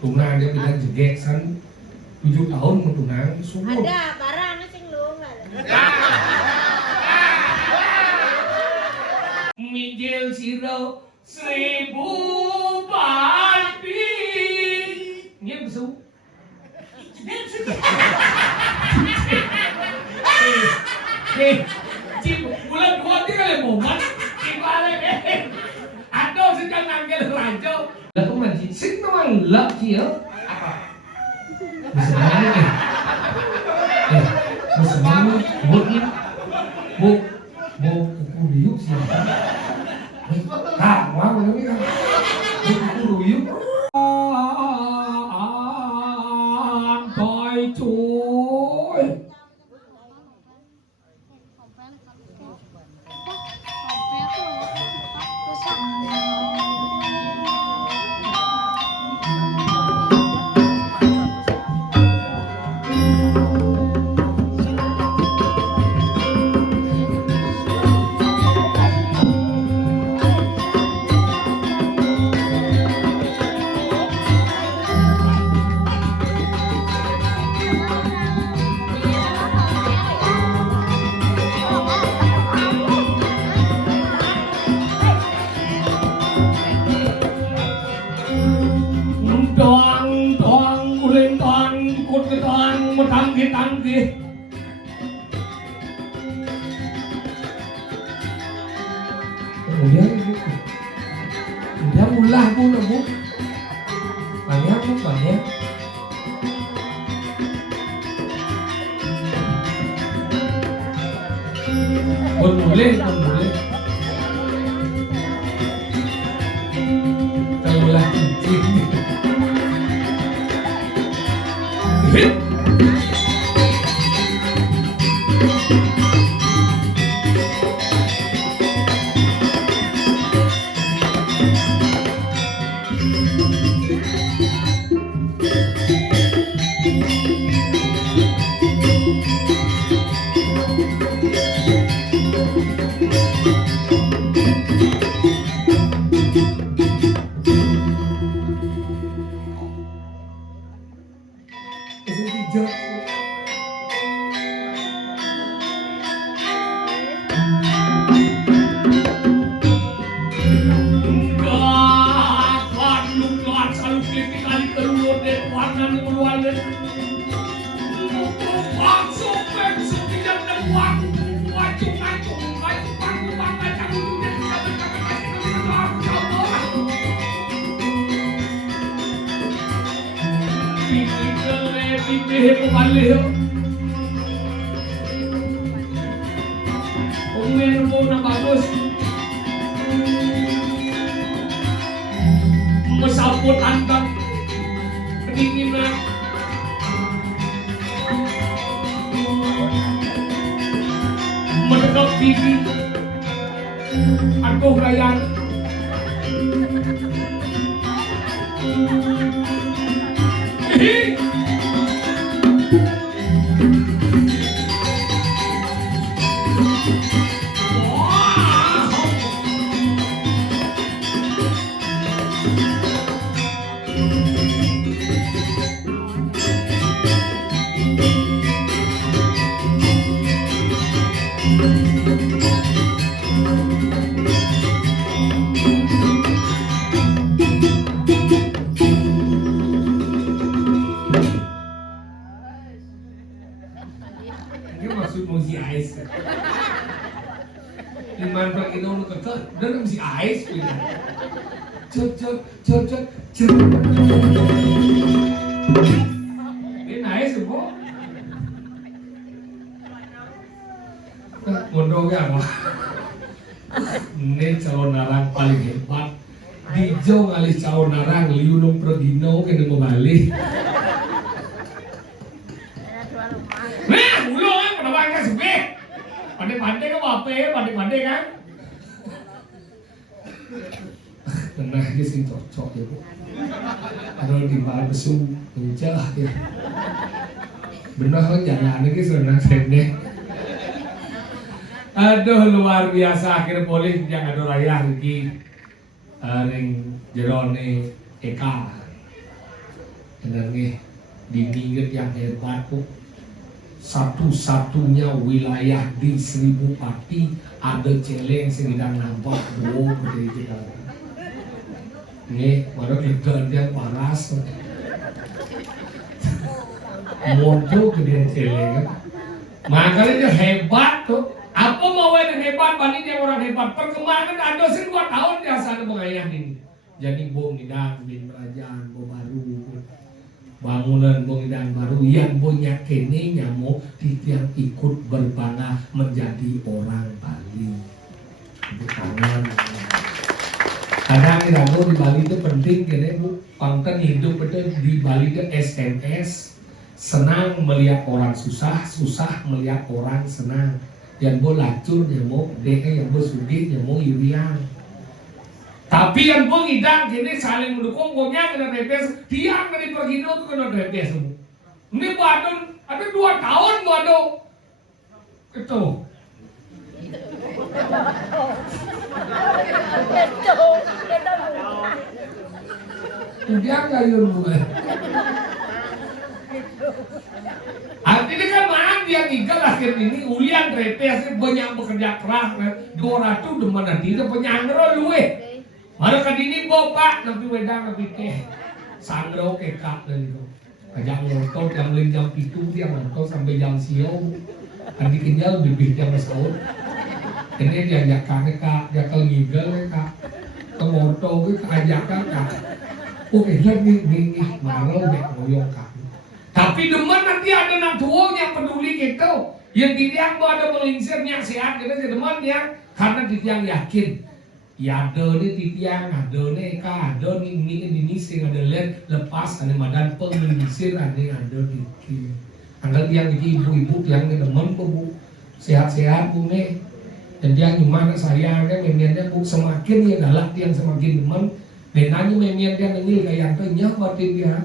tunang dia bilang jegek san 7 tahun mau tunang subur. Ada barang sing lu enggak ada. Mijil siro 1000 pati. Ini besu. Chị bulan dua tiga momen, chị qua đây đấy. Anh đâu xin cho nàng cái lại châu. Là không mà chị xích nó bằng lợn chị á. Sebenarnya bu kuku liuk sih. Ah, wah mana ni kan? Bu kuku liuk. Coi chuối. Tangki. Kemudian mulai bu, banyak. Boleh. Kalau cincin. Umur na bagus. Mesaput angkat kedinginan. Menekap pipi. Aduh rayan. Iman pag inulog ka to, doon si Ice. Chot. Ini nice po. Mondok apa? Ini calon narang paling hebat. Dijo ngalis calon narang, liunong prodino kena membalik. Nah, ulo kan, kenapa enggak sih? Pandai-pandai kan apa ya? Pandai-pandai kan? Tenang aja sih cocok ya bu. Kalau di bawah besu, mencah ya. Benar kan jalan lagi senang sendiri. Aduh luar biasa akhir polih yang ada raya lagi ring jerone Eka. dan diminggir yang hebat kok. Satu-satunya wilayah di Seribu Pati ada celeng sedang nampak bohong dari kita. Baru kegantian panas. Modal kemudian celeng. Makanya dia hebat tuh. Apa mau yang hebat? Bani dia orang hebat. Perkembangan ada 2 tahun dia sana pengayah ini. Jadi bom nidang bin kerajaan bom baru. Bangunan bongidang baru yang banyak kene nyamuk yang ikut berbangga menjadi orang Bali. Tangan. Kadang kita di Bali itu penting kene bu, pangkat hidup itu di Bali itu SMS. Senang melihat orang susah, susah melihat orang senang. Yang bo lacur nyamuk, yang bo sugih nyamuk yuriang. Tapi yang pengidang kini saling mendukung, pokoknya kena repes, tiang dari pergido itu kena repes. Ini badun, ada 2 tahun badun. Itu. Dia kayun bukan. Artinya kan maaf dia tinggal akhir ini ulian repes banyak bekerja keras 200 demen nanti itu penyangro luwe. Mana kadini bapak tapi wedang tapi sangro kekak dan itu. Kajang nonton jam 5 jam 7 dia nonton sampai jam siang. Kan dikenyal bibir jam sahur. Ini dia ajakan kak, dia ngigel kak. Kemoto ke ajakan kak. Oke, nih marah deh ngoyong kak. Tapi demen nanti ada anak tua yang peduli gitu. Yang ditiang ada melingsirnya sehat kita jadi demen ya karena ditiang yakin. Ya ada ni titiang, ada ni ka, ada ni sing ada lepas ada madan penginsir ada dikit. Angkat yang ibu-ibu yang demen bu sehat-sehat bu nih. Dan dia gimana sayangnya memiannya bu semakin ya galak yang semakin demen. Benanya memian dia nengil kayak yang batin dia.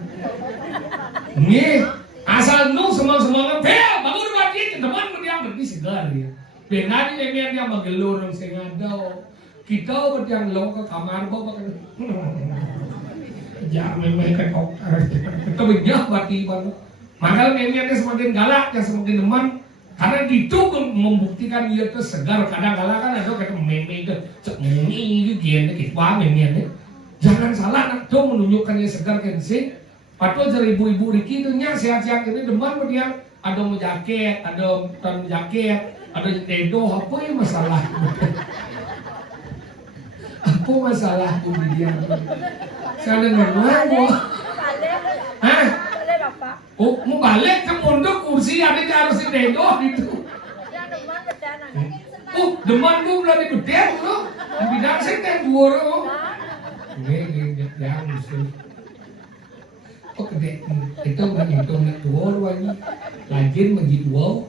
Nih asal nu semang-semangan bangun batin teman dia berarti segar dia. Benanya memian dia magelur sing ada. Kita berjang lo ke kamar bawa kan, jangan main ke kokar, kita banyak bati baru. Makanya memangnya semakin galak, yang semakin deman, karena itu membuktikan dia itu segar. Kadang galak kan ada kayak meme itu, cek muni itu gini, kita memangnya. Jangan salah, itu menunjukkan dia segar kan sih. Patut jadi ibu-ibu Riki itu nya sehat-sehat ini deman berdiam, ada mau jaket, ada tan jaket, ada tedo, apa yang masalah? Apa masalah tu dia? Saya dengar mau. Hah? Oh, mau balik ke pondok kursi ada harus didedo gitu. Oh, deman tu belum dibedek tu. Di bidang saya kan dua orang. Ini jangan mesti. Oh, gede. Itu menghitung dua lagi. Lagi menjadi dua.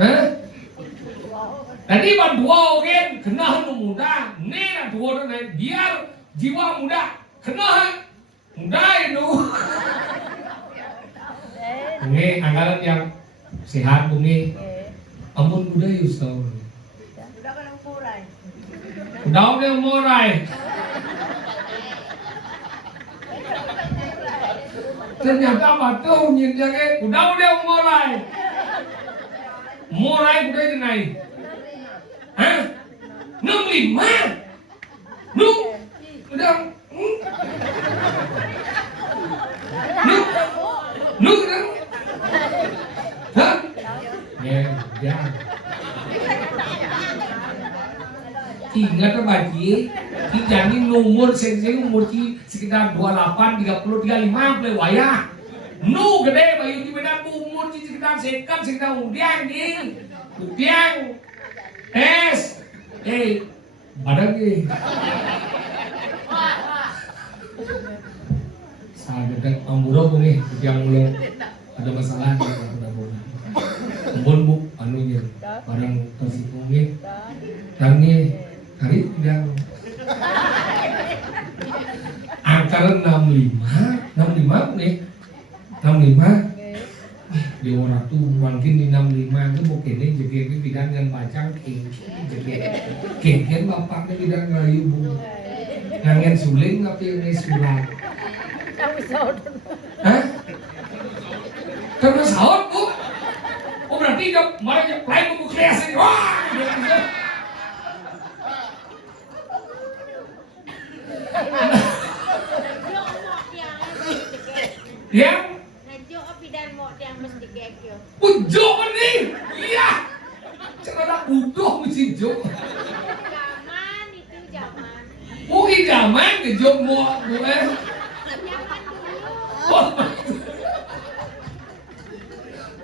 Hah? Tadi bang dua kan kena muda, nena dua orang biar jiwa muda kena muda itu. Ini anggaran yang sehat bunyi. Ampun muda Yusuf. Udah murai. Ternyata batu nyindia ke udah murai. Murai udah naik. Hah? 65? Nu? Udah? Nu kan? Hah? Ya. Ingat bagi, dijani umur sing umur sekitar 28, 30, 35 boleh wayah. Nu gede bayu di medan umur sekitar sekitar udiang nih. Udiang. Badan ni. Saya dekat pamuro pun ni, yang mulai ada masalah Ampun bu, anunya barang tersipung ni, dan ni hari yang angkaran 65 ni, 65. Di orang tu mungkin di 65 itu mungkin ini jadi bidang yang bacang kengkian bapaknya bidang ngayu bu Ngangen suling tapi ini sulang. Hah? Karena sahur bu. Oh berarti jam kemarin lain buku kelas ini. Wah. Yang Najo api dan mau yang mesti kekyo. ujo nih. Iya. Cara udah mesti jo. Zaman itu zaman. Mungkin zaman ke jo mau gue. Zaman dulu.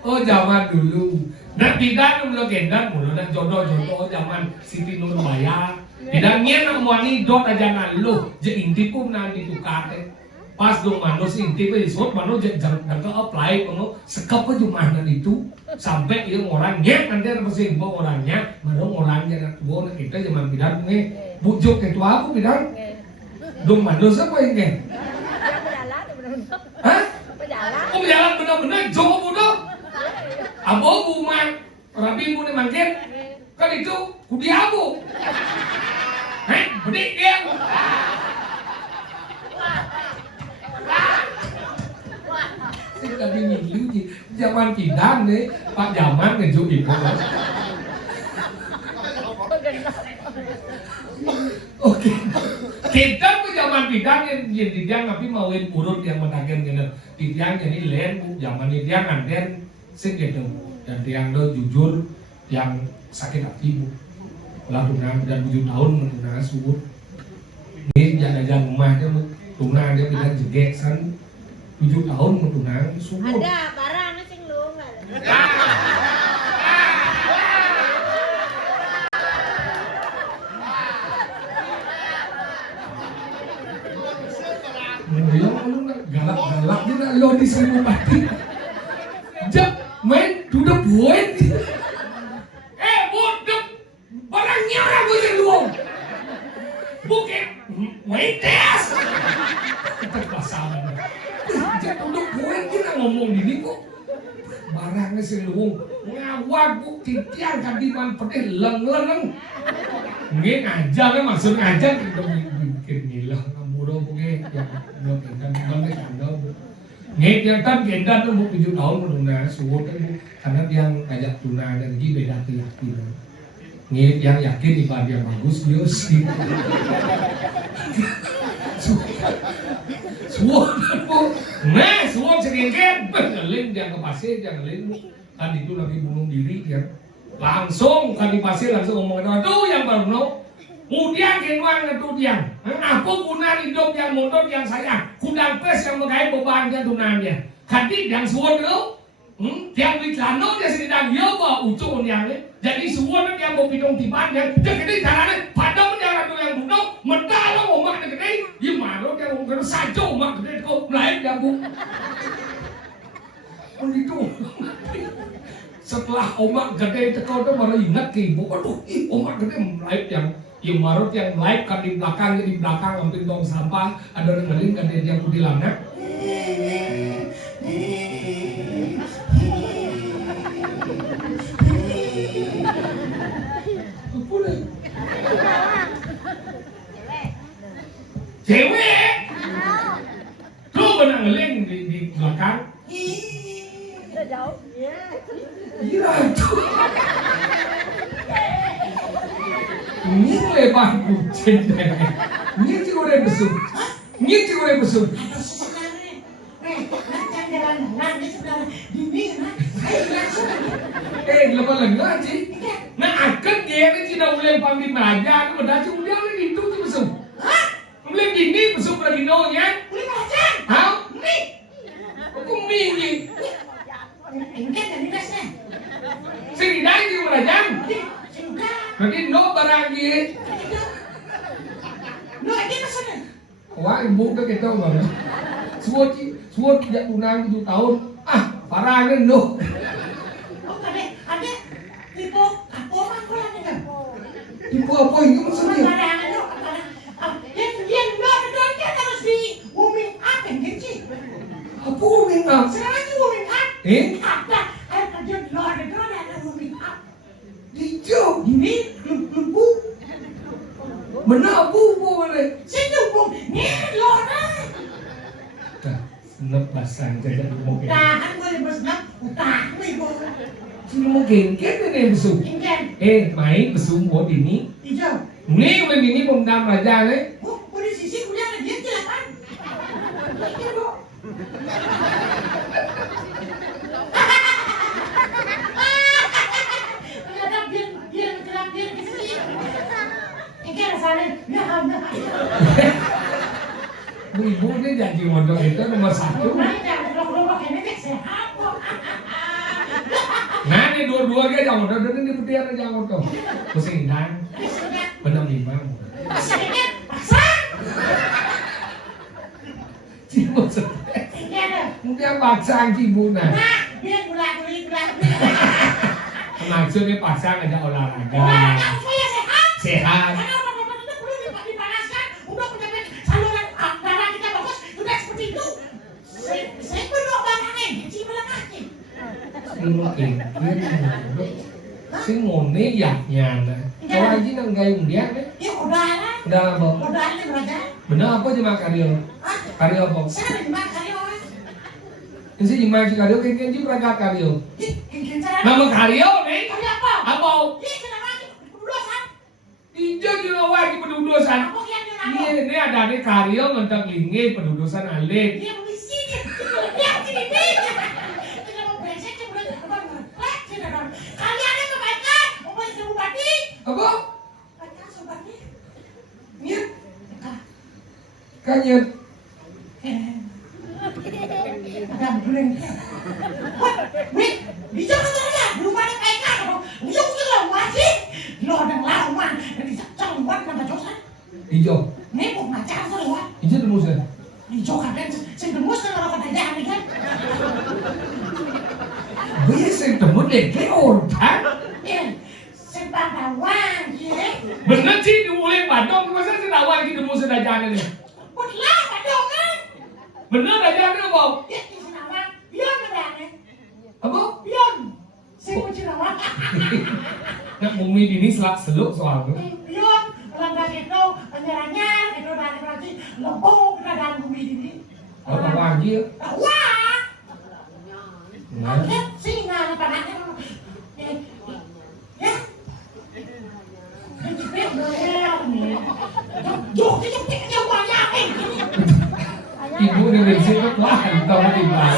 Oh zaman dulu. Nah tidak lo gendang mulu dan jodoh zaman Siti Nurbaya. Tidak nyen wani dot aja ngaluh. Je inti pun nanti tukate. Pas dong manusia inti pe disebut manusia jangan ke apply kamu sekap aja mana itu sampai itu orang nyen nanti ada pasti orangnya mana orangnya gua kita zaman bidan nih bujuk itu aku bidan. Dong manusia apa ini? Hah? Oh berjalan benar-benar jauh bodoh. Abo buman, rabi mu ni mangkit. Kan itu kudi abu. Heh, bedik dia. Saya tadi ngilu je. Zaman kidang ni, Pak Jaman ngejuk ibu. Oke. Kita ke zaman bidang yang didiang tapi mauin urut yang menagen gitu. Didiang jadi len, zaman didiang anden sing gitu. Dan diang do jujur yang sakit hati bu. Lah tunang dan 7 tahun mentunang subur. Ini jangan rumah dia tunang dia bilang jegek san 7 tahun mentunang subur. Ada barang sing lungal. Galak-galak dia nak lo di Seribu Pati. Jak main to the point. Bodoh. Barangnya orang gue luang. Bukan main tes. Terpasangan. Jak to the point dia nak ngomong gini kok. Barangnya luang. Ngawak bu titian kadiman pedih leng-leng. Nggih ngajar kan maksud ngajar kita bikin ngilang. Muro punya yang mau gendang bangke kandang bu. Nggih yang kan gendang tuh 7 tahun menunda suwut kan karena yang ngajak tuna dan lagi beda keyakinan. Nggih yang yakin ibadah yang bagus dia sih. Suwut bu. Nah suwut segengket ngelin yang ke pasir yang ngelin bu. Kan itu lagi bunuh diri ya. Langsung kan di pasir langsung ngomong aduh yang baru no. Kemudian kenuan itu dia. Apa guna hidup yang motor yang sayang? Kudang pes yang menggait bebannya tunannya. Kadit yang suwon itu, yang bicara dia sedang dia bawa ucun yang ini. Jadi suwon yang mau bidung tibannya. Jadi caranya pada menjaga tu yang bunuh, mendalam omak negeri. Ia malu dia ngomong saja omak negeri kau naik dia bu. Itu. Setelah omak gede tekau tu baru ingat ke ibu. Aduh, omak gede naik yang marut yang live kan di belakang hampir tong sampah ada dengerin kan dia yang putih lana. Apa deh? Cewek. Tuh benar ngeling di belakang. Jauh. Iya tuh. Ini lebar kucing deh. Ini cikgu besar. Ini cikgu besar. Lepas lagi aja. Nah akan dia ni tidak boleh panggil raja. Aku berdaci udah ni itu tu besar. Boleh gini besar lagi no ya? Boleh raja. Hah? Ni. Aku mini. Enggak tadi kasih. Sedang di raja. Nanti no barangnya. No ini maksudnya. Wah ibu tu kita orang. Suat tidak tunang 7 tahun. Ah barangnya no. Oh ada tipe apa orang ni kan? Tipe apa itu maksudnya? Barangnya no. Dia no dia harus di warming up kan gitu. Apa warming up? Sekarang warming up. Ada kerja no ada warming up. Hijau. Ini lembu. Mana bu boleh? Sini bu Senep basang jajan mau kayak. Utahan gue di besnak, utahan gue ibu. Sini mau gengket ini besuk. Ingken, Main besuk buat ini. hijau. Ini udah ini pemdam raja nih. Gue di sisi udah ada dia silakan. Ini bu. Ternyata dia menjelang dia ke sini. Ingken rasanya, ya Allah. Bu ibu ini janji modal itu nomor 1. Nah, jangan kelok-kelok ini deh sehat kok. Nah ini dua-dua dia jangan modal dan ini putih ada jangan modal. Pusing dan Isinya, benar lima. isinya pasang. Cibu sedih. Ingken ada. Mungkin pasang cibu nah. Nah, dia gula-guli. Maksudnya pasang aja olahraga. Olahraga supaya sehat. Sehat. Karena obat-obat itu perlu dipanaskan untuk menjaga saluran darah kita bagus. Sudah seperti itu. Saya perlu barangnya, jadi melengkapi. Mungkin sing ngone yaknya nah. Kalau aja nang gayung dia nih. Ya udara, Udah apa? udaranya belajar. Bener apa cuma karyo? Ah, Karyo apa? saya ada di mana kali orang? Ini gimana sih karyo? Kayaknya juga beragak karyo. Ih, ini cara. Nama karyo nih? Kali apa? Apa? Ih, kenapa lagi? Berdosan. Ijo di bawah di pendudusan. Aku kian di mana? Ini ada nih karyo ngentak lingi pendudusan alit. Dia mengisi dia. Dia sini nih. Tidak mau beresek, dia boleh ngeplek, tidak dong. Kalian yang kebaikan, mau beresek bupati. Apa? Baca sobatnya. Nyet. Ah. Kanyet. Agak beleng. Wah, wih, bisa kan saja, berubah nih kayak kan, ujung juga wajib. Lo ada lawan, jadi cang buat nama josan. Ijo. Nih mau macam tuh lewat, Ijo demusan. di jokan kan, saya demus kan orang kata jangan nih kan. Gue sing temu deh ke ortan. Saya bawang, ya. Bener sih dimulai Bandung, masa sih tawa lagi demusan aja nih. Belah, padong kan. Bener aja nih bau. Ya, di Senawan, pion ada nih. Apa? Pion, saya mau Senawan. Nak bumi ini seluk soalnya. Pion, langkah itu, penyerangnya, itu dari berarti lembung kita dalam bumi ini. Apa lagi ya? Wah, Nah, kaget singa apa nanti? Ya, cepet doang nih. Jok, cepet yang banyak ini. ibu udah bensin tuh wah, tahu di bawah.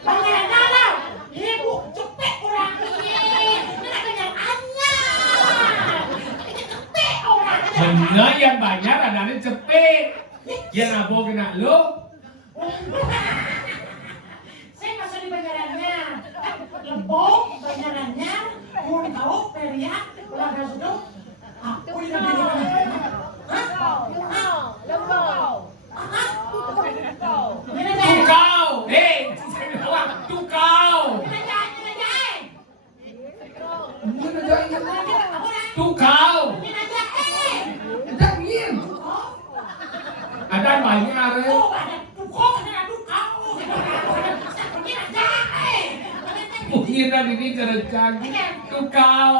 Pangeran dalam, ibu cepet orang ini. Ini ada yang anyar. Ini cepet orang. Bener yang banyak adanya cepet. Yang abo kena lo. Saya masuk di banyarannya. Lembong banyarannya. Mau tahu periak ulang sudah. Aku ini banyarannya. Tukau, tukau. Tukau. Jangan. Ada banyak re. Mungkin ada ini kerencang. Tukau.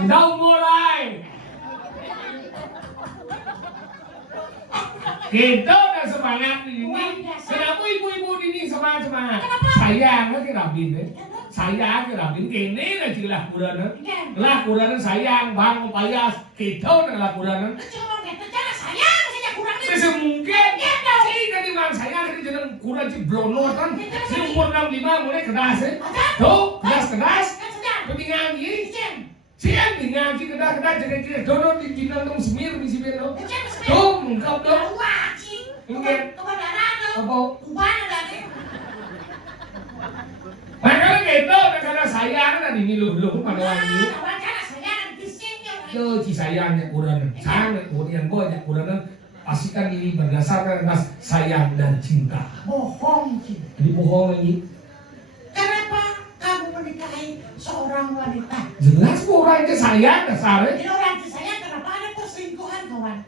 Udah mulai. Kita udah semangat di sini. Kenapa ibu-ibu di sini semangat? Sayang ke Rabin deh. Sayang ke Rabin. Kini lah sih lakuran. Lakuran sayang bang upaya kita udah lakuran. Bisa mungkin. Sih tadi bang sayang tadi jangan kurang sih blono kan. Si umur 65 mulai keras eh. Tuh keras. Ketinggalan gini. Siang tinggal sih keras jadi dono di jinak dong semir di sini dong. Tuh engkau dong. Apa? Makanya gitu, karena sayang kan ini lu pada lagi. Yo, si sayangnya kurang, sangat kurang banyak kurang. Pastikan ini berdasarkan ras sayang dan cinta. Bohong sih. Jadi bohong lagi. Kenapa kamu menikahi seorang wanita? Jelas orang itu sayang dasarnya. Ini orang saya kenapa ada perselingkuhan kawan?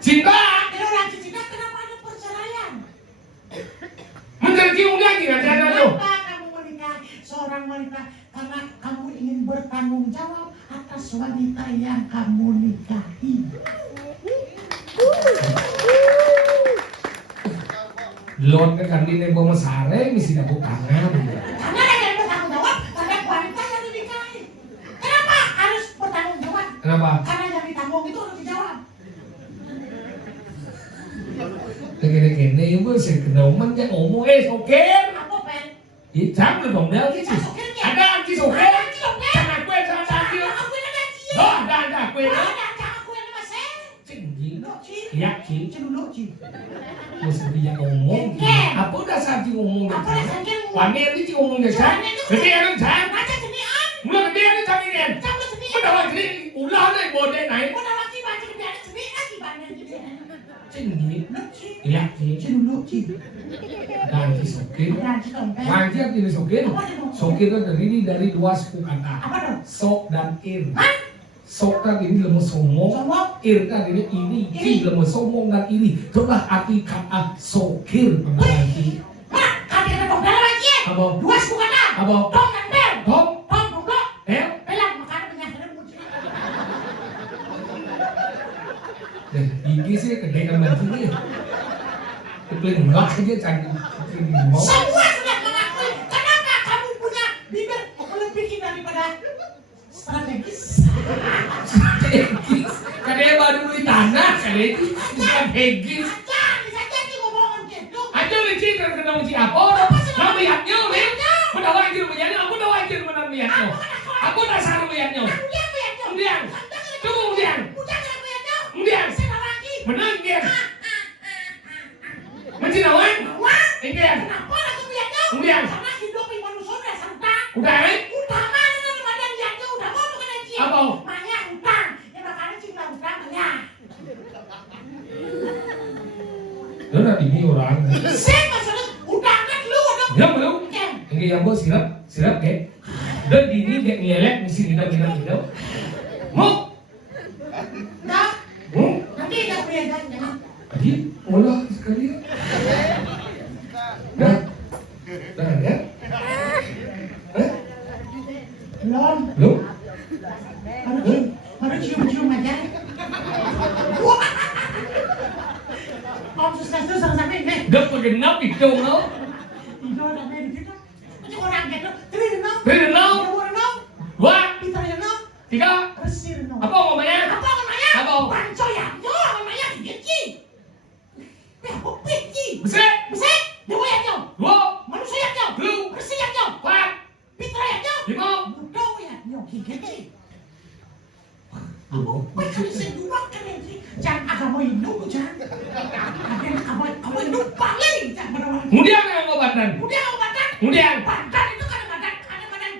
Cinta. Ini orang cinta kenapa ada perceraian? Menjadi udah gimana cara lo? Kenapa kamu menikahi seorang wanita karena kamu ingin bertanggung jawab atas wanita yang kamu nikahi. Lon kan ini bawa masare mesti dapur tangan. Karena yang bertanggung jawab terhadap wanita yang dinikahi. Kenapa harus bertanggung jawab? Kenapa? Karena yang ditanggung itu harus dijawab. Kene-kene ibu saya kedoman dia ngomong oke. Apa pen? Hitam lu dong dia Kita gitu. sokirnya. Ada anti oke. Ada anti oke. Sangat kue sama sakit. Aku ini ada cie. Oh, ada kue. Ada aku ini masih. Tinggi. Lo cie. Iya, Ci. Dulu cie. Mesti dia ngomong. Apa udah saat dia ngomong? Apa dah sakit? Wanita ini ngomong dia kan? Gede yang kan? Macam senian. Mulai gede yang kami kan? Sama senian. Udah lagi ulah deh bodoh naik. Udah lagi baca dia ada senian lagi banyak gitu. Tinggi. Lo cie. Iya, Ci. Dulu cie. Dan di sokir. Dan cie dompet. Wajib di sokir. Sokir itu terdiri dari dua suku kata. Apa tuh? Sok dan ir. Hah? Sok tadi lemu somong. Somong. Ir tadi ini ki lemu somong dan ini. Itulah arti kata sokir pengerti. Mak, kami ada dompet lagi. Apa? Dua suku kata. Apa? Tom dan bel. Tom. Tom dulu. Pelan makanan penyakitnya muncul. Gigi sih gede kan sini. Kepling enggak aja cantik. Semua sudah mengakui. Kenapa kamu punya bibir melebihi daripada strategis? Kadang baru di tanah, kadang itu strategis. Bisa jadi ngomongin gitu. Aja udah cerita kenal si apa? Nama lihatnya, nih. Aku dah wajib menyanyi, aku dah wajib menang lihatnya. Aku dah salah lihatnya. Kemudian, tunggu kemudian. Kemudian, menang dia. Macam nawan? Kemudian, kemudian. Karena hidup di manusia udah santai. Udah kan? Udah mana dari badan lihatnya udah mau bukan aja. Apa? Banyak utang. Ya makanya cinta utang banyak. Lo nak ini orang. Saya masalah utangnya dulu dong. Ya belum. Ini yang bos silap ke. Dan ini dia ngelek mesti tidak. Mau? Dah, Mau? nanti dah punya jangan. Aji, olah sekali. Dah. Dah ya. Belum. Belum? Baru cium-cium aja. Wah. Om susah tuh sama-sama ini. Dah pergenap itu no. Tidur ada di situ. Macam orang gitu. Teri renang. Beri renang. Jawa renang. Dua, Pintar renang. tiga. Bersih renang. Apa namanya? Apa namanya? Apa? Panco ya. Yo namanya gigi. Apa gigi? Besar. Bersih. Dewa ya yo. Dua, Manusia ya yo. Lu. Bersih ya yo. empat, Pintar ya yo. lima. Mudah ya yo gigi. Mereka bisa dua kan ini. Jangan agama Hindu jangan. Agama Hindu paling jangan pada orang. Kemudian yang obatan. Kemudian obatan. Kemudian. Badan itu kadang-kadang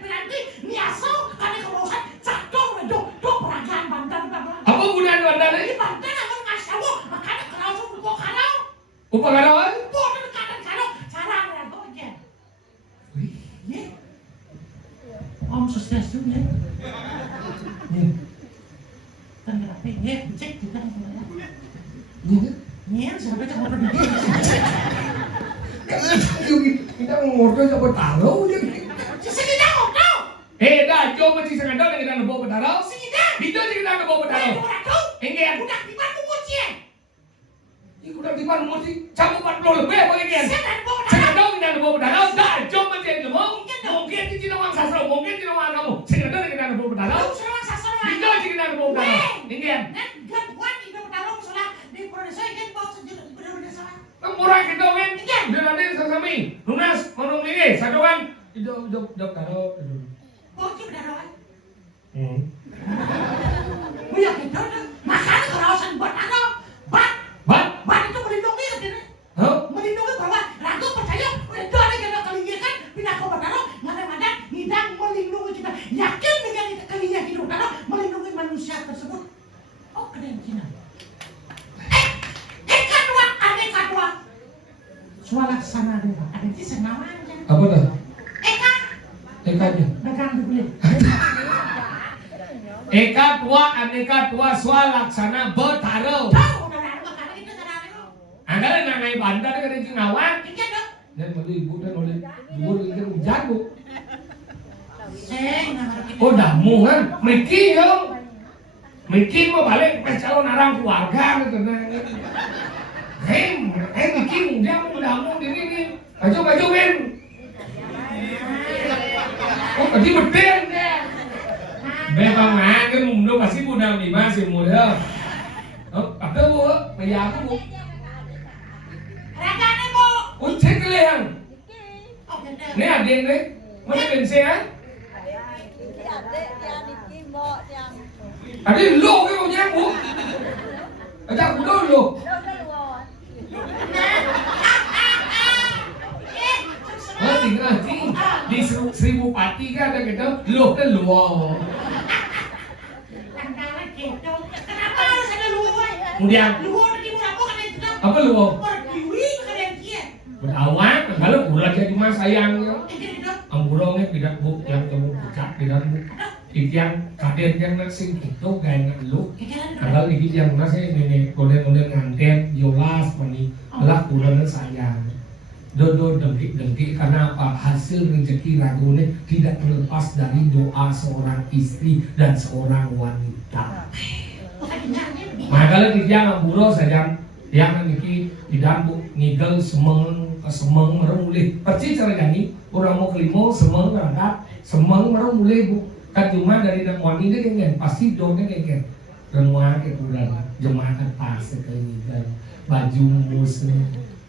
berarti niaso kadang kebosan jatuh do peragaan badan. Apa gunaan badan Ini ini? badan akan ngasih aku makanya kalau aku buka karau. Upakarawan? Bukan kadang-kadang cara berapa aja. Ya. Om Swastiastu ya. Tengah apa ya? Cek juga. Iya, siapa yang mau pergi? Kita ngordo sama taruh je. Sesini dah, kau. Dah, jom mesti sengaja dengan kita bawa taruh. Sini dah. Kita je kita bawa taruh. Kau. Enggak. Budak di mana kunci? Ini udah di mana mesti campur 40 lebih apa ini? Saya dah bawa dah. Sengaja kita bawa taruh. Dah, jom mesti ngomong. Mungkin di sini orang sastra, mungkin di orang kamu. Sengaja kita bawa taruh. Kau serang sasar. Kita je kita bawa taruh. Enggak. Nen gaduan hidup taruh salah di Indonesia kan bawa sendiri benar-benar salah. Murah kita kan. Dia nanti sesami. Lunas, ngomong ini. Satu kan. Hidup taruh. Bawa kita taruh. Hmm. Buya kita dah. Makanya kawasan buat taruh. Bat itu melindungi kan dia. Hah? Melindungi bahwa ragu percaya itu ada kita kalian pindah ke taruh. Mana-mana hidang melindungi kita. Yakin dengan kalian hidup taruh melindungi manusia tersebut. Oh keren Cina. Eka dua. Swalaksana dewa. Ada di senama aja. Apa dah? Eka. Ekanya. Dagang dibeli. Eka tua, aneka tua, swalaksana bertaruh. Tahu udah ada makanan itu kadang-kadang. Angkara nangai bandar kan di ngawan. Iya dong. Dan malu ibu dan oleh ibu dengan hujan bu. Saya nggak ngerti Oh damu kan, Miki yo. Miki mau balik ke calon orang keluarga gitu nah. Miki dia mau damu di sini. Baju men. Oh tadi betul. Memang kan mundur masih muda nih masih muda. Oh apa bu? Maya apa bu? Raga nih bu. Oh cek kalian. Oh bener. Ini adik nih, mana bensin kan? Adik lo cái con nhang bu. Ở đâu cũng đâu lo. Oh tinggal di Seribu Pati kan ada gitu, lo kan luar. Tanggalan gitu. Kenapa harus ada luar? Kemudian Luar di mana kok ada itu? apa luar? Pergiwi kalian kia. Berawan, kalau urat jadi mas sayangnya. Jadi dong. Amburongnya tidak bu, yang kamu buka tidak bu. Ikan kader yang nasi itu gaya lu. Kalau ikut yang nasi nenek koden nganten, yolas mani, malah kurang sayang. Dodo dengki karena apa? Hasil rezeki ragu ini tidak terlepas dari doa seorang istri dan seorang wanita. Maka kalau dia ngamburo saja yang niki tidak bu ngigel semeng meremulih. Perci cara gani orang mau kelimo semeng berangkat semeng meremulih bu. Kan cuma dari nak wanita kan pasti doanya kan remua ke bulan jemaah pas sekali baju muslim.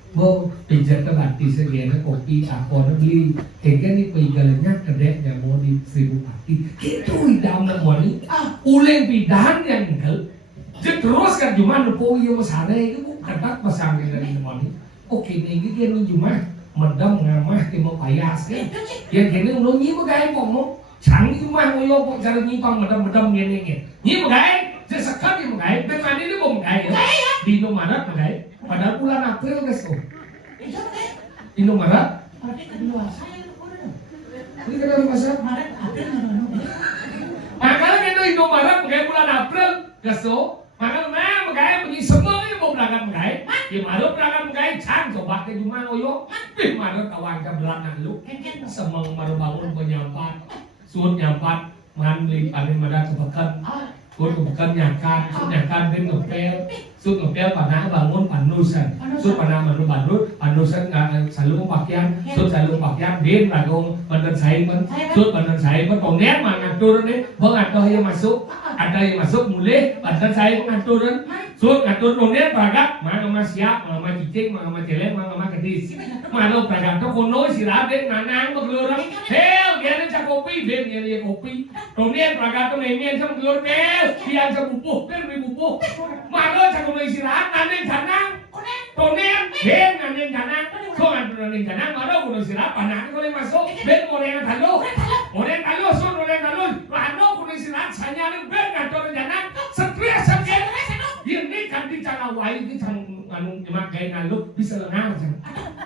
Bo pijat ke bati segera kopi aku beli kayaknya nih pegalnya kedek yang mau di Seribu Pati itu dalam namanya uleng bidan yang enggel terus kan cuma lupa iya masana itu bu ketat pasangnya dari namanya oke nih dia nih cuma medam ngamah ke mau payas kan ya kini udah nyipu gaya ngomong chẳng cuma mau yo kok cara nyipang medam gini nyipu gaya sesekali nyipu gaya bagaimana ini mau gaya di Indomaret gaya padahal bulan April guys kok. Indomaret? Berarti kedua saya udah. Ini kedua masa? Maret April nggak. Makanya itu Indomaret kayak bulan April guys kok. Makanya kayak begini semua ini mau berangkat kayak. Di Maret berangkat kayak can coba ke cuma oyo. Di Maret kawan ke belakang lu. Semua baru bangun penyampat, suut nyampat, mandi paling mana kebekan. Suut kebekan nyakan, suut nyakan tim ngepel. Sud ngepel panah bangun panusan, sud panah manu panusan selalu pakaian, sud selalu pakaian din lagu badan saya pun, sud badan saya pun kemudian mengatur ni, mengatur yang masuk, ada yang masuk mulai badan saya mengatur, sud ngatur kemudian beragam, mana siap, mana cicing, mana celeng, mana kedis, mana beragam tu kono sirap din nanang bergelurang, hell dia ni cak kopi, dia kopi, kemudian beragam tu nemian sama gelur hell, dia cak bubuh, bubuh, mana cak kono istirahat nanti kanang tonen ben nanti kanang kok nanti kanang ada kono istirahat panah kono masuk ben orang kalu so orang kalu lano kono istirahat sanya ben ngatur kanang stres sakit ini kan cara wai di anu makai nalu bisa lengang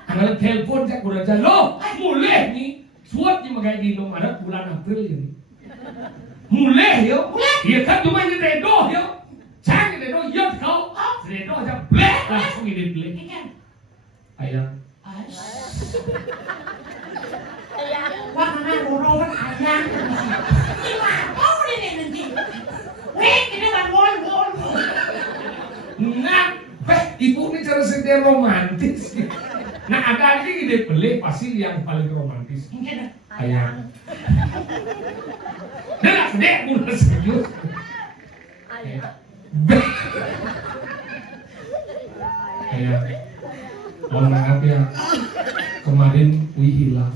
kalau telepon cak udah jalo mulai ni suat ni makai di Indomaret bulan April ini mulai yo ya kan cuma ni redo yo Sang itu yuk kau, itu aja blek langsung ini blek. Ayam. Wah mana orang ayam. Mau ini nanti. Weh ini bangun. Nah, ibu ini cara sedih romantis. Nah ada lagi ide beli pasti yang paling romantis. Ayam. Nah, sedih mulai serius. Kayak mohon maaf ya kemarin Wi hilang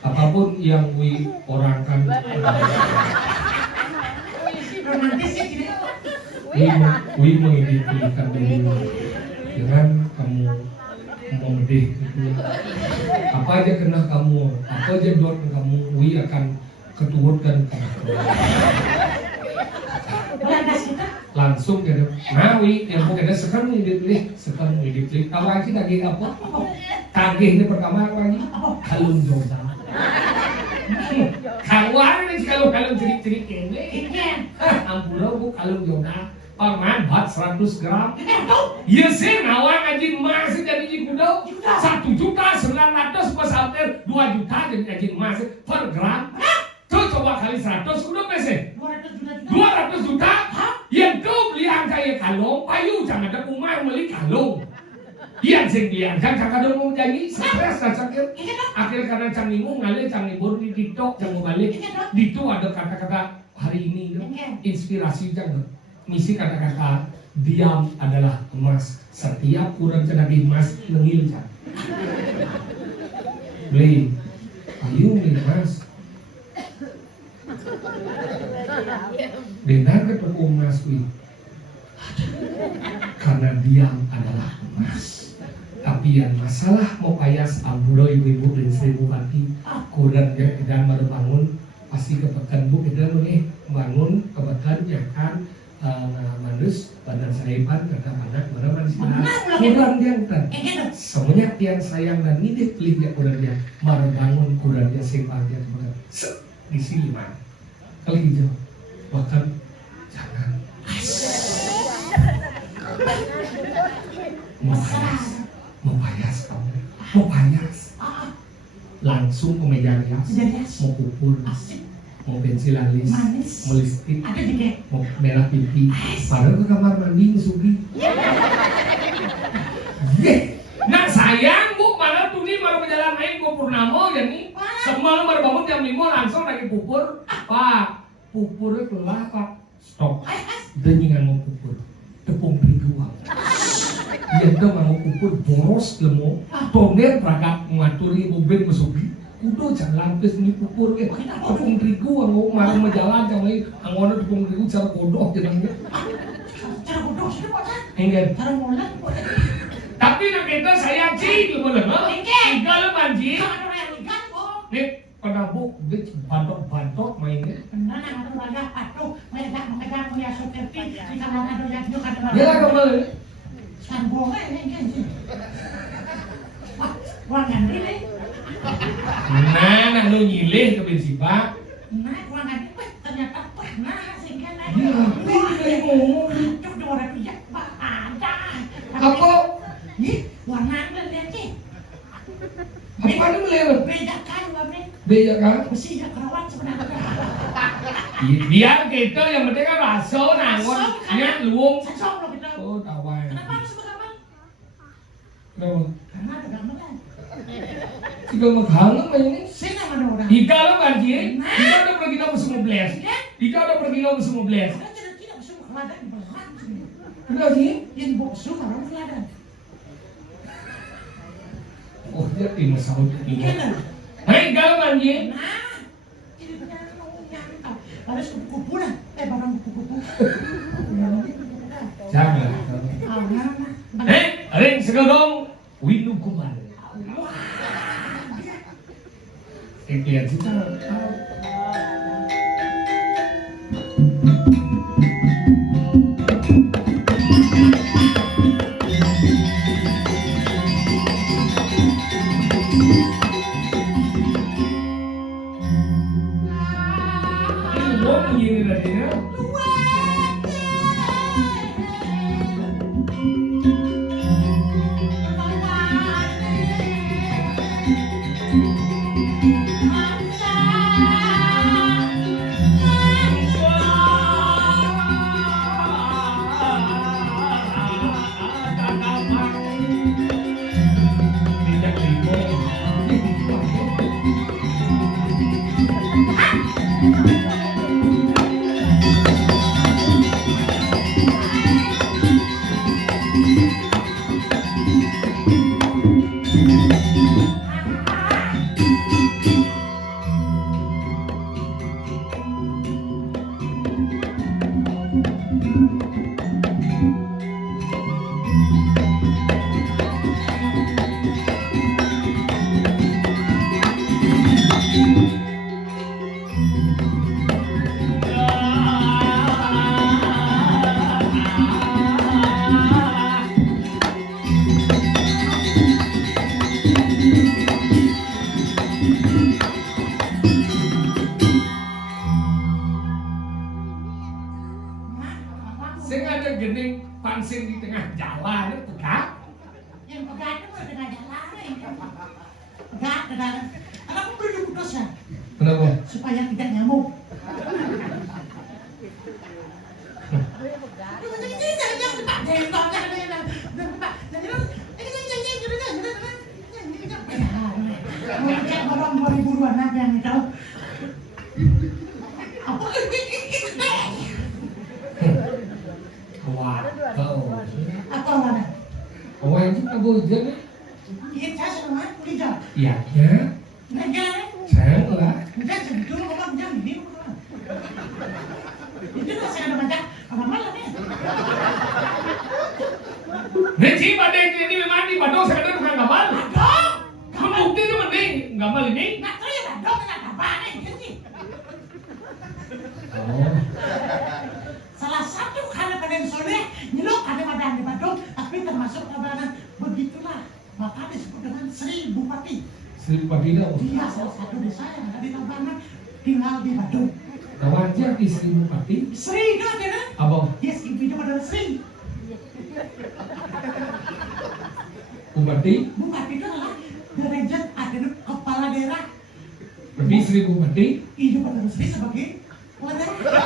apapun yang Wi orangkan Wi mengidentikan dulu dengan kamu mau medih gitu apa aja kena kamu apa aja dot kamu Wi akan keturutkan kamu langsung gitu. Nah, yang bukan ada sekarang ngidip tahu aja tagih apa? Tagih ini pertama apa lagi? Kalung joda. Kawan ini kalau cerik-cerik ini. Ampura bu kalung joda. Paman bat 100 gram. Ya sih nawang aja emas jadi kuda 1.900.000 pas hampir 2 juta jadi aja emas per gram. Tuh 100 kudu pese 200 juta. 200 juta. Hah? Yang kau beli angkanya kalung, payu jangan ada umah beli kalung. Yang sing beli angka jangan ada mau janji stres dan sakit. Iya dong. Akhir karena canggihmu ngalir canggih di TikTok jangan balik. Iya dong. Di itu ada kata-kata hari ini inspirasi jangan. Misi kata-kata diam adalah emas. Setiap kurang cenagi emas nengil jangan. Beli, ayo beli emas. Benar ketemu emas kuih. Karena diam adalah emas. Tapi yang masalah mau payas ambulo ibu-ibu dan seribu bati kurang ya kita baru bangun pasti kepekan bu kita nih bangun kepekan ya kan manus badan saipan kata anak mana sih kurang yang kan semuanya tiang sayang dan nidip pelit ya kurang ya baru bangun kurang ya saipan ya kurang di sini mana kali hijau bahkan jangan mau payas kamu mau payas langsung ke meja rias mau pupur mau pensil alis mau lipstik mau merah pipi padahal ke kamar mandi sugi nah sayang bu malam tuh nih baru berjalan main bu Purnamo jadi semalam baru bangun jam 5 langsung lagi pupur pak pupurnya kelah pak stop dengingan mau pupur tepung terigu yang itu mau pupur boros lemo toner prakat mengaturi mobil mesugi kudu jangan lampis ini pupur tepung terigu mau marah menjalan jangan angono tepung terigu cara kodok jenangnya Cara bodoh sih Pak. enggak Cara molen. tapi nak kita saya cing gimana tinggal manji Kalau ada yang lihat kok. nih penabuk bitch bantok mainnya Benar ada raga patuh, megang punya seperti di kamar ada yang juga ada. ya lah kembali Kan boleh kan sih. Wah, ruangan ini. nah lu nyilih ke bensipak Nah, ruangan ini ternyata pernah sehingga naik. ya ini ngomong Cuk di orang pijak Pak ada. apa Ih, warna lihat sih. apa ini melewat Beda kan, Mbak Bre? beda kan Besi ya kerawat sebenarnya. biar kita yang penting kan raso nangon nya luung Sesok loh kita. oh tawai Kenapa harus berkamar? kenapa Karena ada gamelan. tiga menghangat ini Sini mana orang? Ika lo banjir Ika udah pergi ke musim mobles Ika udah pergi ke musim mobles Karena tidak bisa berkelada di belakang sini. kenapa sih Yang boksu orang kelada. oh dia tim sahut ini Iya. hei Ika lo banjir Nah, ini benar nyangkau. Harus kupu-kupu lah. Barang kupu-kupu. jangan Nah. hei ring segadong windu kuman lihat sih ini tadinya tidak Sing ada gening pansing di tengah jalan itu tegak. Yang pegang itu udah nggak jalan. Pegang. Karena aku beri dosa. Kenapa? Supaya supaya tidak nyamuk. Orang 2000-an apa yang tahu? Apa? Wah, kau. Apa mana? Kau yang kita bojan nih? Iya, saya sama kuliah. Iya, ya. Negara. Saya lah. Negara segitu orang jam ini. Itu lah saya ada macam apa malah nih? Nanti pada ini memang di Bandung saya ada bukan gamal. Dong. Kamu bukti itu mending gamal ini. Nak tahu ya dong nak apa nih sih? Oh. Salah satu karena paling soleh nyeluk ada badan di Bandung, tapi termasuk kabaran begitulah. Maka disebut dengan Sri Bupati. Sri Bupati dah. Dia salah satu desa yang ada di Tabanan, tinggal di Bandung. Kawannya di Sri Bupati. Sri kan ada kan? Abang. Yes, ibunya pada Sri. Bupati. Bupati itu adalah derajat ada kepala daerah. Berarti Sri Bupati. Ibu pada Sri sebagai kepala daerah.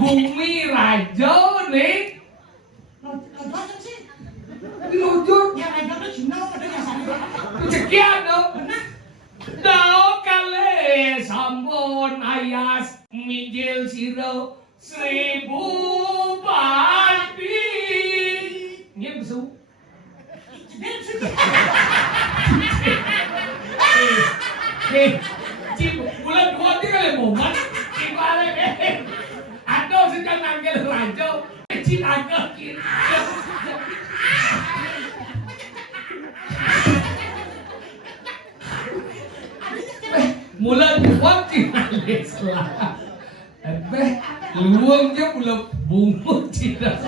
Gumi Raja nih. Lojokan sih. Dilujur. Ya Raja itu Cina ada dasarnya. Sekian dong. Benar. Dao kale sampun ayas mijil siro Sri Bupati. Ini besu. Cip, bulan 2 kali momen. Ibalik Aduh sedang nanggil raja. Cip agak kiri. Mula buat finalis lah. Luang je mula bungut tidak.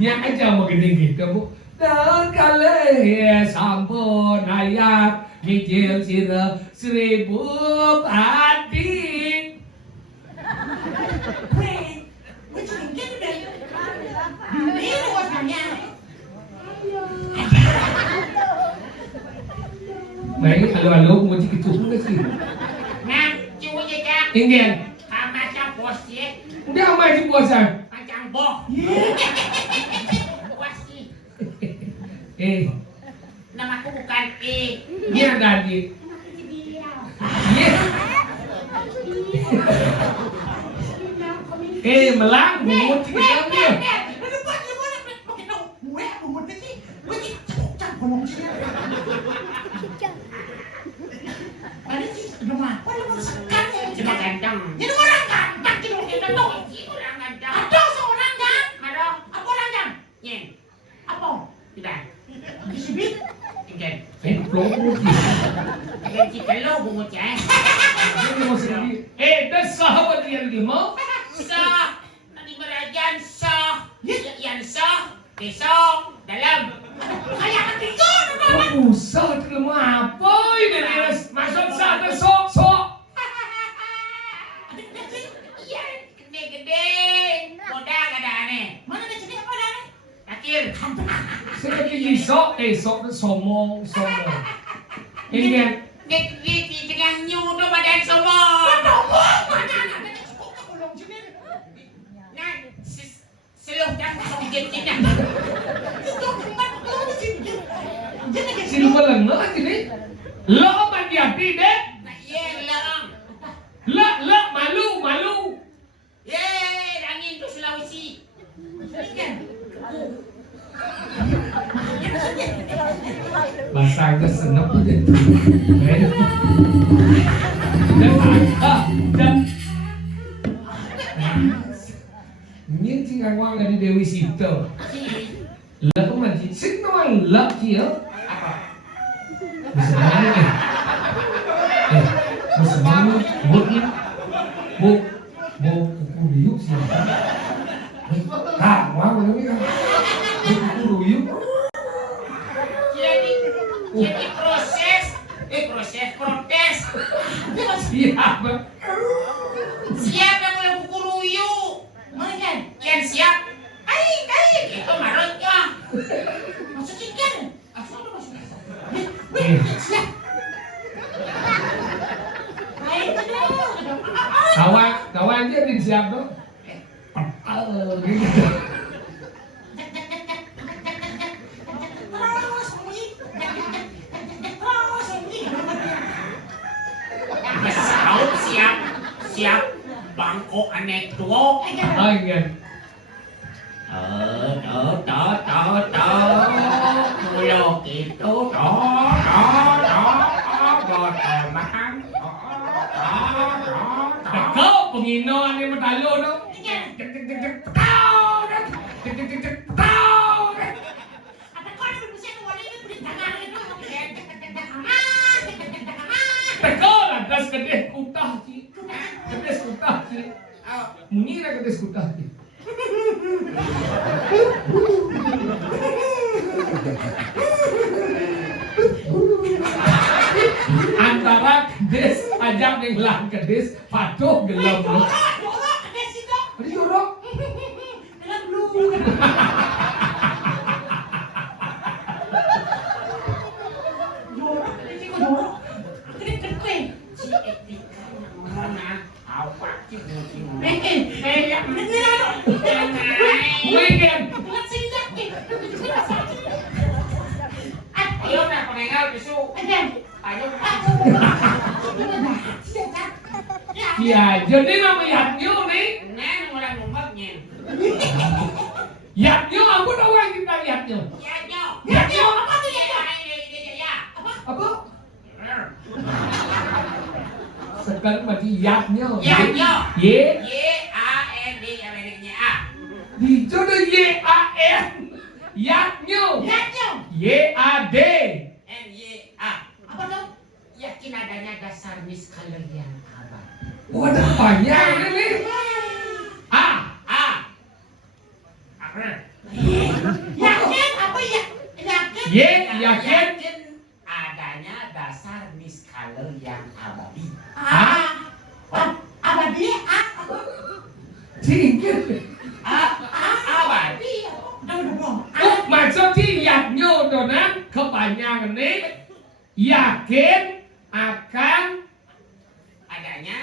Nya aja mau gede gitu bu. Dan kali sampun ayat mijil sira Sri Bupati. Baik, halo, mau cik itu juga sih. Nah, cium aja kak. Ingin. Macam bos ya. Udah amat sih bosan. Macam bos. Bos sih. Namaku bukan E. Iya tadi. Melang, mau cik itu dia. Cuma ganteng. Jadi orang ganteng gitu kita tuh. Orang ganteng. Ada seorang kan? Ada. Apa orang kan? Nyen. Apa? Tidak. Disebut Ikan. Belum mungkin. Ikan chicken lo bungut ya. Das sahabat yang lima. Sah. Nanti berajan sah. Yang sah. Besok dalam. kayak ketiga. Usah terlalu apa ini dia masuk sana sok. Iya, gede-gede. Moda kada aneh. Mana ada sini apa dah? Akhir. Sekali sok somong. Ingin. Di tengah nyuruh badan semua. Nah, seluruh jam kosong jenjina. Sino ba lang na kini? Lo man yati de. Nah, iya larang. La malu. Angin tu Sulawesi. Bahasa Inggris senap aja. Dan ini tinggal uang dari Dewi Sito. La ko man sing naman la kia. Bisa mana ni? Bisa mana? Bu kuku siapa? Wow, ini kan. Bu kuku Jadi proses protes. Siapa? Siapa yang mau kuku ruyu? gitu. Saud siap bangko anek tuo. Oh iya. Mulo gitu Kau penginoan ni matalo no. Teko lantas kedeh kutah ci. Kedeh kutah ci. Munyi lah kedeh kutah ci. Antara kedes ajak yang lang kedes patuh gelap no. Ada jorok. Weekend. Ayo na pengengal bisu. Ayo Ya, jadi nama yaknyo nih. Nen orang ngomongnya. Yaknyo aku tahu yang kita yaknyo. Ya nyo. Yaknyo Apa tuh ya? Ya. apa? Sekarang berarti yaknyo. Yaknyo. Y. Y-A-N-D Ameriknya A. Di jodoh Y-A-N. Yaknyo. Y-A-D. N-Y-A. Apa tuh? Yakin adanya dasar miscolor yang abadi. Waduh banyak ini. A. Y. Yakin. Adanya dasar miscolor yang abadi. Tinggal. Abadi. Maksud si yaknyo donan kepanjangan ini yakin akan adanya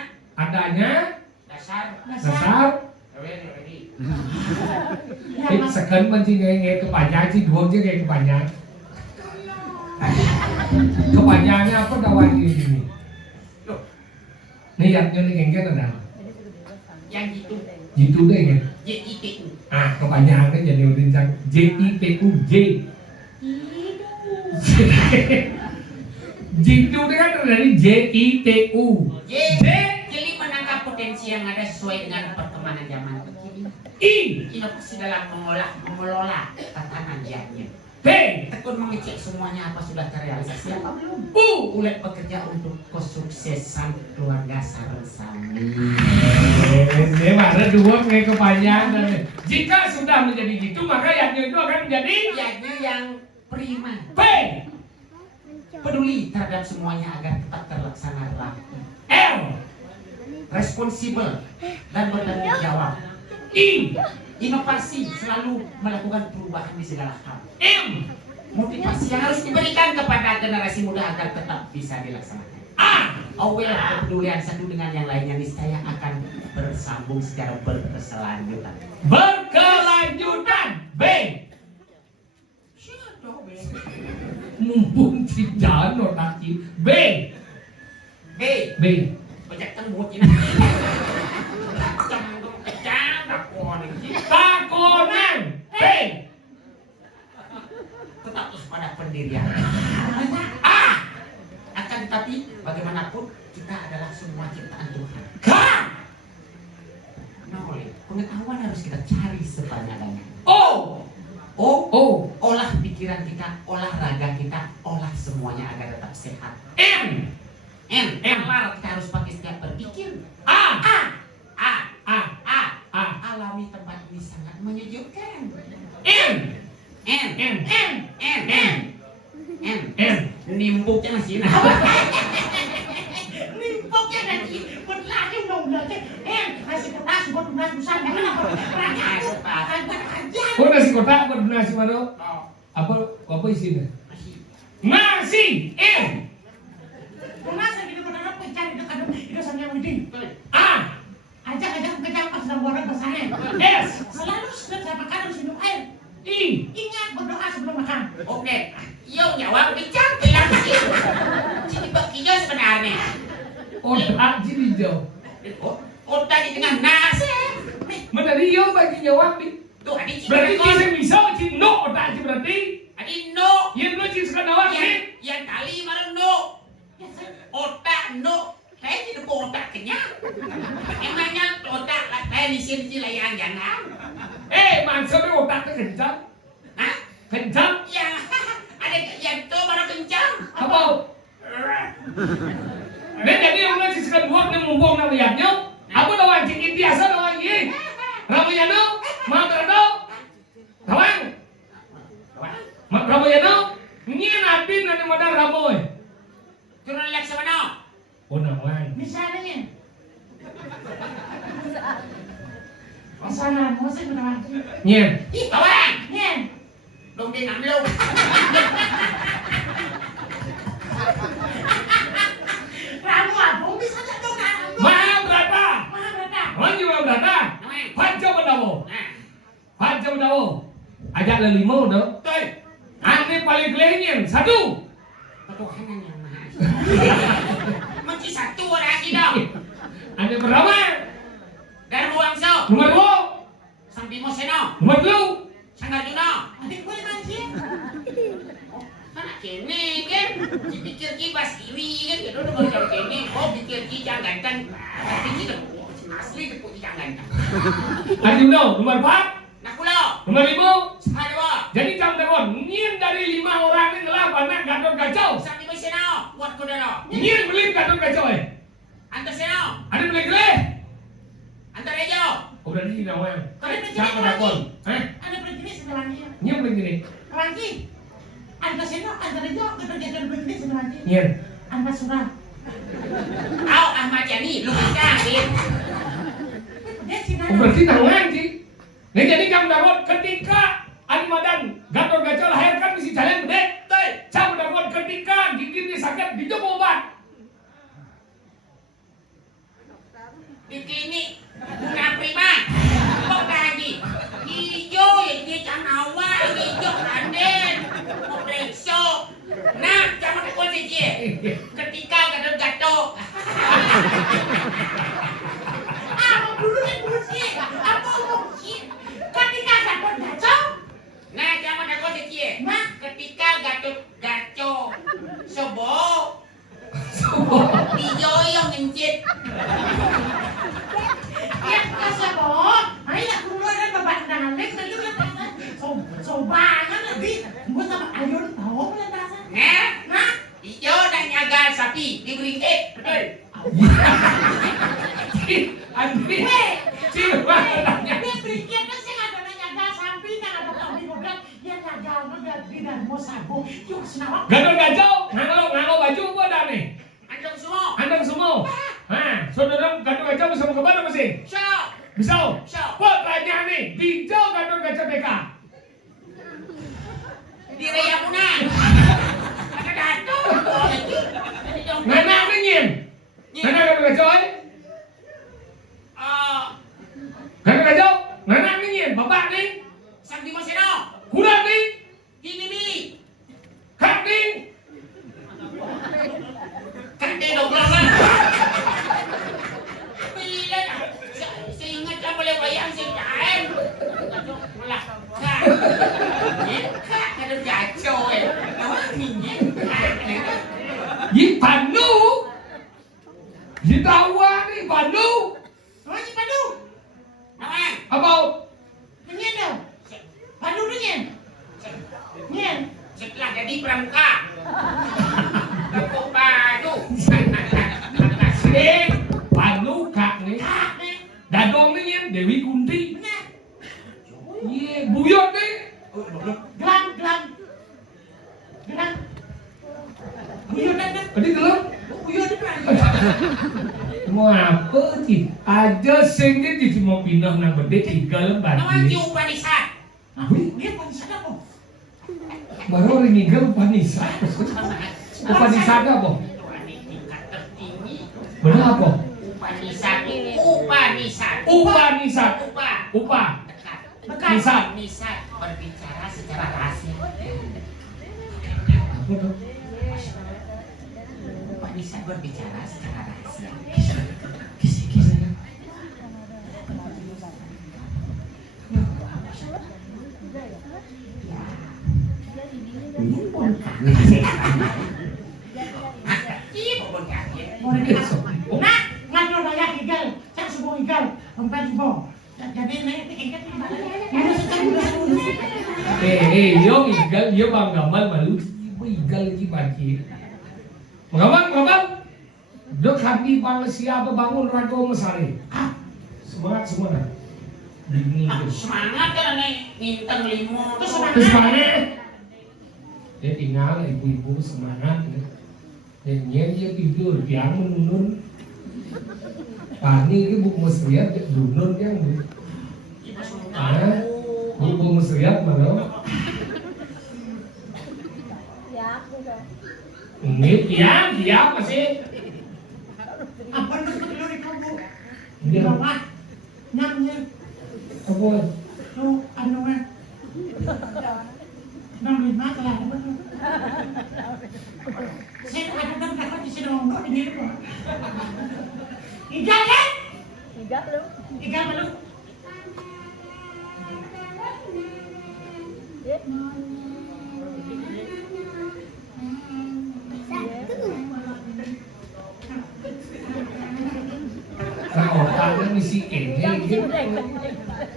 Dasar. Ready. Sekarang man si nghe kepanjangan si dua je nghe kepanjangan. Kepanjangannya apa dawan ini? Nih yaknyo ni kengket ada. Yang gitu. Jitu deh kan. J-I-T-U. Kepanjangannya jadi udah J-I-T-U J. Jitu deh kan dari J-I-T-U. J. Jadi menangkap potensi yang ada sesuai dengan perkembangan zaman terkini. I. Inovasi dalam mengelola tatanan diamnya. T. Tekun mengecek semuanya apa sudah terrealisasi apa belum. Ulet bekerja untuk kesuksesan keluarga Sarensami. Ini ada dua kayak kepanjangan. Jika sudah menjadi gitu maka yaknya itu akan menjadi Yakni yang prima. P. Peduli terhadap semuanya agar tetap terlaksana rapi. L. Responsibel dan bertanggung jawab. I. Inovasi selalu melakukan perubahan di segala hal. M. Motivasi yang harus diberikan kepada generasi muda agar tetap bisa dilaksanakan. A. Aware kepedulian satu dengan yang lainnya niscaya akan bersambung secara berkelanjutan. Berkelanjutan. B. Mumpung tidak notasi. B. B. B. Bajak tembut ini. Takonan. B. Tetaplah pada pendirian. A. Akan tetapi bagaimanapun kita adalah semua ciptaan Tuhan. K. Knowledge, pengetahuan harus kita cari sebanyak-banyaknya. O. Olah pikiran kita, olah raga kita, olah semuanya agar tetap sehat. M. Nalar kita harus pakai setiap berpikir. A. Alami tempat ini sangat menyejukkan. N. Nimbuknya masih Nimpoknya nanti berlari undang-undang nasi kertas buat nasi besar jangan apa Oh nasi kotak buat nasi mana? Apa isinya? Nasi. M. nasi kita pada apa cari dekat itu sampai yang penting A. aja Ajak-ajak kejam pas sedang goreng pesannya. S. Selalu setelah makan harus minum air. I. Ingat berdoa sebelum makan. Oke, yêu jawab kencang bilang begitu. Jadi begitu sebenarnya. Otak jadi jauh. Otak di tengah nasi. Mana dia bagi jawab nih? Tuh adik Berarti cikgu dia bisa cik no otak cik berarti. adik no. Yang belum cik sekarang awak nih. Yang kali mana no. Otak no. Saya tidak mau otak kenyang. Emangnya otak lah saya di sini layan jangan. Maksudnya otaknya kencang. Hah? Kencang. Ya, ada yang tuh baru kencang. Apa? Nên jadi yang mulai cik sekarang dua yang mumpung nak lihatnya. Aku dah wajib biasa dah wajib. Ramayana, Mahabrata, Tawang. Ramayana, ni nabi nanti mana Ramoy. Turun lagi sama no. Oh namanya. Misalnya. Misalnya, mau sih benar. Nyen. Ih, kawan. Nyen. Dong dia ngambil. Ramu apa? Bisa tak dong ramu? Mahabrata. Mahabrata. Manju Mahabrata. Namanya. Panca Pandawa. Nah, Panca Pandawa. Ajak le lima dah. betul. Ane paling kelihatan satu. Ketuhanan yang maha esa. Mesti satu lagi dong. Ane berapa? Darmo Wangso. Nomor dua. Sang Bimo Seno. Nomor dua. Sang Arjuna. Adik gue mancing. Anak kene kan. Dipikir kibas kiwi kan. Gitu udah baru kene. Oh pikir kijang ganteng. Tapi kita asli tepuk kijang ganteng. Arjuna nomor empat. Nakulo. Nomor lima. Sahadewa. Jadi jam telepon. Nyin dari 5 orang ini adalah banyak Gatot Kacau. Sang Bimo Seno. Buat kudero. Nyin beli Gatot Kacau Antar Seno. Ada beli kelih. Antar Rejo. Oh berarti tidak mau. Ada beli Siapa kelih telepon? Ada berjenis sebenarnya. Nyin beli gini. Keranci. Anda seno, anda rejo, kita berjenis sebenarnya. Nyin. Anda surah. Au Ahmad Yani. Lu kencang Din. Dia sih Oh berarti tangan sih. Nah jadi jam telepon ketika Animadan Gatot Kacau lahirkan mesti jalan gede. Jam telepon ketika gigi sakit dicoba obat. Di klinik Bunga Prima. Kok lagi? Hijau yang dia jangan awal, hijau Randen. Mau periksa. Nah, jangan tekun saja. Ketika gatot-gatot. Apa dulu yang bullshit? Apa bullshit? Ketika dapat gacau, Nah, jangan tekun saja. nah, Ketika gatot-gatot. Sobo. Hijau yang ngencit. ya kasih boh. Ayo nak keluar dari babat nalik, nanti dia tanya, sobangan lebih. Gue sama Ayun tahu pelentasan. Nah, Nah, hijau dan nyaga sapi diberi betul. Andi. hei, Siapa tanya? dia berikir kan sih ada nyaga samping, ada kambing modal, yang nyaga udah di dalam mau sabu, yuk senawak. Gatot Kacau nganggo baju apa dah nih? Andong semua. Andang semua. Hah, saudara Gatot Kacau bisa mau kemana masih? Show. Bisa. Show. Pertanyaan nih, hijau Gatot Kacau TK. Di Raya Muna. Ada dato. Mana ni nyin? Mana Gatot Kacau eh? Gatot Kacau, mana ni nyin? Bapak ni, Sang Bimo Seno. kurang ni, Ini ni. kak ni. Kan dia dobrak lah. Bila dah. Saya ingat kan boleh wayang saya jalan. Malah. Kak. Kak ada jatuh eh. Awak minyak. Yi Panu. Yi Tawa ni Panu. Oh, ini padu, Nawang. Apa? nyen dong, padu tu nyen, nyen. Setelah jadi pramuka. Tepuk padu. Eh, Panu kak ni. Kak ni, Dadong ni nyin Dewi Kunti. benar. Ye, buyut ni. Gelang. Buyut dan Tadi gelap. buyut itu ada. Mau apa sih? Aja sengit di cuma pindah nang berde tinggal Nawang bagi. cium panisat. Dia pun sadar kok. Baru orang ninggal panisa. Apa panisa apa? Tingkat tertinggi. Benar apa? Upah Nisat. Upah nisat. Upah nisat. Upah. Upah. Dekat. Dekat. Nisat. Nisat berbicara secara rahasia. Apa tuh? Upah nisat berbicara secara rahasia. Kisi-kisi. Ini pun kan. Iya pun kan. Boleh dikasih. Nah, ngano daya igal, cak subuh igal, empat subuh. Jadi ini ikat di mana? Mana sekarang Yo igal, yo bang gamal malu, ibu igal lagi bagi. Mengamal, dok hati bang siapa bangun rago mesari. Semangat semua. Bingung. Semangat kan nih nginteng limo. Terus Terus mana? Dia tinggal ibu-ibu semangat. Dan dia tidur, dia menunun. Pani ini bu mesriat, dunun yang bu. Bu mesriat mana? Ini dia masih. apa yang betul di kamu? Di Dia bawah, nyamnya, apa? tuh anu mah. 65 kelar betul. Saya ada kan kakak di sini ngomong di sini kok. Igal kan? Igal belum? Nah, otaknya misi kene gitu.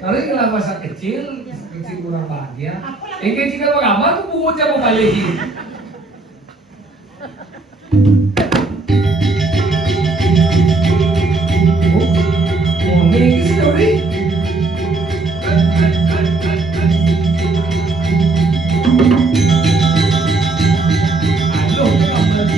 Tapi kalau masa kecil kurang bahagia. Ini jika apa tuh buku coba balikin. Oh, ini sih Dori. Halo, kabar.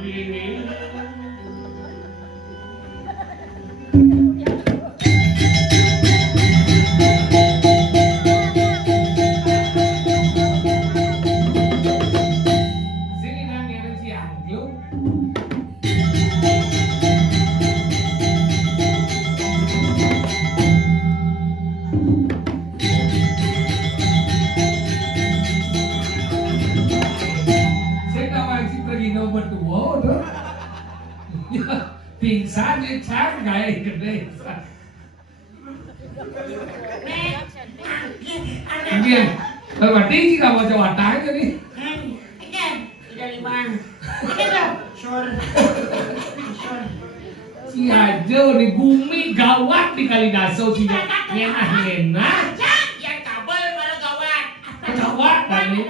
Sini nang yang si Angklung. Saya kawan si pergi nomor 2 tuh. Pingsan dia canggai gede. Angin, berarti sih kamu coba tanya nih. Si Hajo di bumi gawat di Kalidasau sih ngena-ngena. Gawat tadi.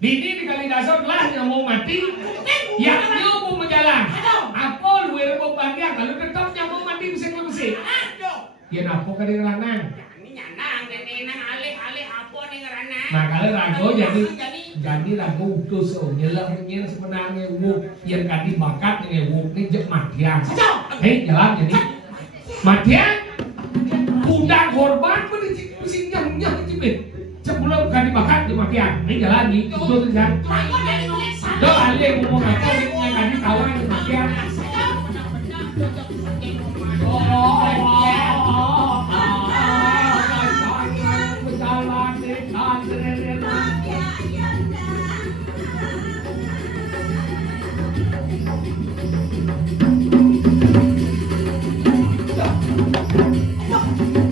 Dini di Kalidasau lah yang mau mati, yang mau menjalan. Apa luar mau bahagia kalau tetap yang mau mati bisa ngebesi. Ya apa kan di ranang. Nah kalau rago jadi rago utus nyelang sebenarnya wuk yang kadi bakat nih wuk ini jek matian. Hei jalan jadi matian. Udang korban mesti nyam cipit. Sebelum kadi bakat di matian. Hei jalan nih utus kan. Doa ali ngomong apa yang kadi kawan di matian. Ayo.